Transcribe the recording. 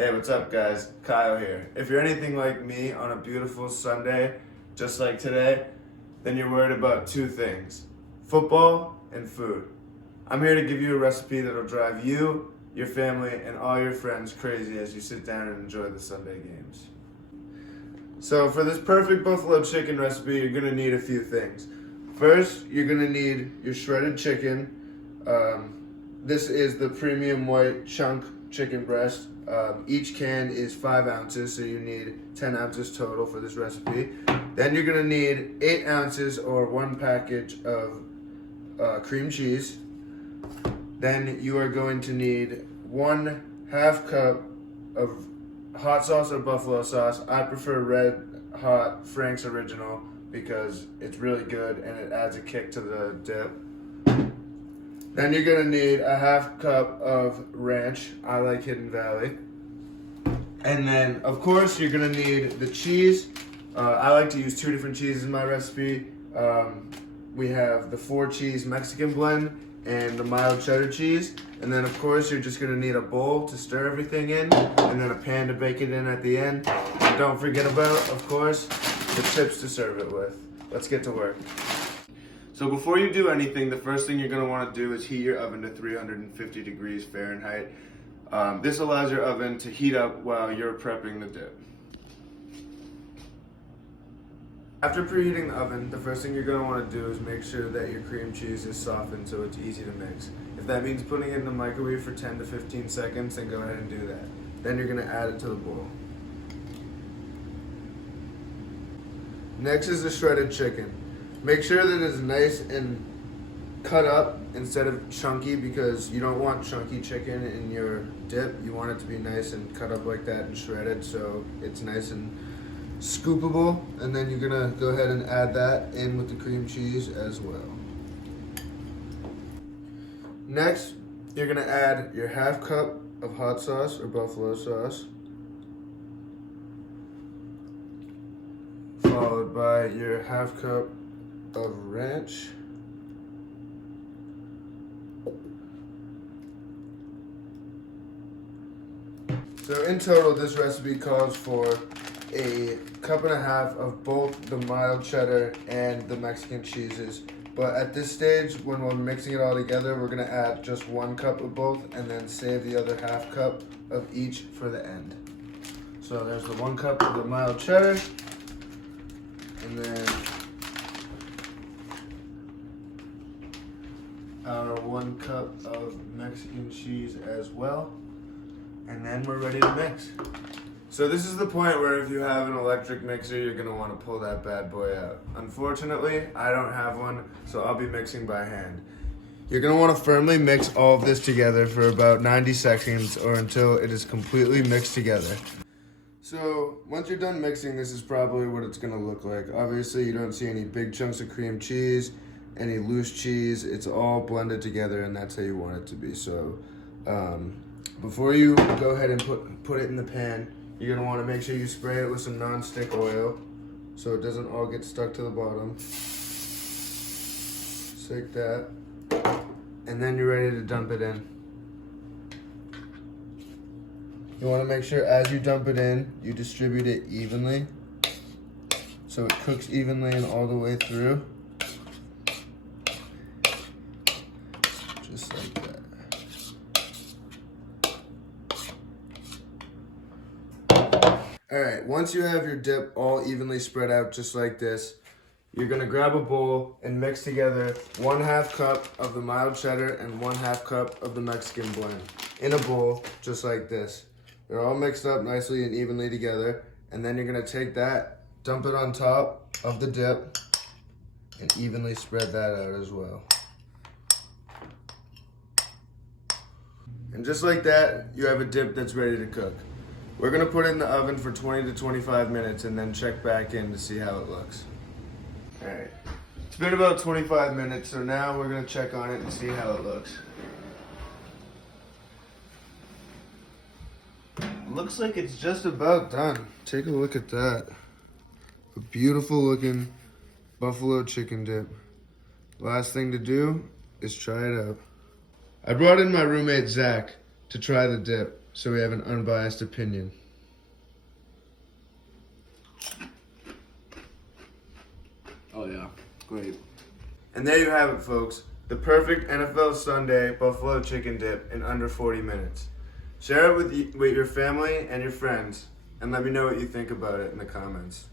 Hey, what's up, guys? Kyle here. If you're anything like me on a beautiful Sunday, just like today, then you're worried about two things: football and food. I'm here to give you a recipe that'll drive you, your family, and all your friends crazy as you sit down and enjoy the Sunday games. So, for this perfect buffalo chicken recipe, you're gonna need a few things. First, you're gonna need your shredded chicken. This is the premium white chunk chicken breast. Each can is 5 ounces, so you need 10 ounces total for this recipe. Then you're gonna need 8 ounces or 1 package of cream cheese. Then you are going to need 1/2 cup of hot sauce or buffalo sauce. I prefer red hot Frank's Original because it's really good and it adds a kick to the dip. Then you're gonna need 1/2 cup of ranch. I like Hidden Valley. And then, of course, you're gonna need the cheese. I like to use 2 different cheeses in my recipe. We have the 4 cheese Mexican blend and the mild cheddar cheese. And then, of course, you're just gonna need a bowl to stir everything in, and then a pan to bake it in at the end. And don't forget about, of course, the chips to serve it with. Let's get to work. So before you do anything, the first thing you're going to want to do is heat your oven to 350 degrees Fahrenheit. This allows your oven to heat up while you're prepping the dip. After preheating the oven, the first thing you're going to want to do is make sure that your cream cheese is softened so it's easy to mix. If that means putting it in the microwave for 10 to 15 seconds, then go ahead and do that. Then you're going to add it to the bowl. Next is the shredded chicken. Make sure that it's nice and cut up instead of chunky, because you don't want chunky chicken in your dip. You want it to be nice and cut up like that and shredded so it's nice and scoopable. And then you're gonna go ahead and add that in with the cream cheese as well. Next, you're gonna add your 1/2 cup of hot sauce or buffalo sauce, followed by your 1/2 cup of ranch, so in total this recipe calls for 1.5 cups of both the mild cheddar and the Mexican cheeses, but at this stage when we're mixing it all together, we're going to add just 1 cup of both and then save the other 1/2 cup of each for the end. So there's the 1 cup of the mild cheddar, and then our 1 cup of Mexican cheese as well, and then we're ready to mix. So this is the point where if you have an electric mixer, you're gonna want to pull that bad boy out. Unfortunately, I don't have one, so I'll be mixing by hand. You're gonna want to firmly mix all of this together for about 90 seconds or until it is completely mixed together. So once you're done mixing, this is probably what it's gonna look like. Obviously, you don't see any big chunks of cream cheese, any loose cheese. It's all blended together, and that's how you want it to be. So before you go ahead and put it in the pan, you're gonna want to make sure you spray it with some non-stick oil so it doesn't all get stuck to the bottom. Just like that. And then you're ready to dump it in. You want to make sure as you dump it in, you distribute it evenly so it cooks evenly and all the way through. Just like that. Alright, once you have your dip all evenly spread out just like this, you're going to grab a bowl and mix together 1/2 cup of the mild cheddar and 1/2 cup of the Mexican blend in a bowl just like this. They're all mixed up nicely and evenly together, and then you're going to take that, dump it on top of the dip, and evenly spread that out as well. And just like that, you have a dip that's ready to cook. We're gonna put it in the oven for 20 to 25 minutes and then check back in to see how it looks. All right, it's been about 25 minutes, so now we're gonna check on it and see how it looks. Looks like it's just about done. Take a look at that. A beautiful looking buffalo chicken dip. Last thing to do is try it out. I brought in my roommate Zach to try the dip. so we have an unbiased opinion. Oh yeah, great. And there you have it, folks. The perfect NFL Sunday buffalo chicken dip in under 40 minutes. Share it with your family and your friends, and let me know what you think about it in the comments.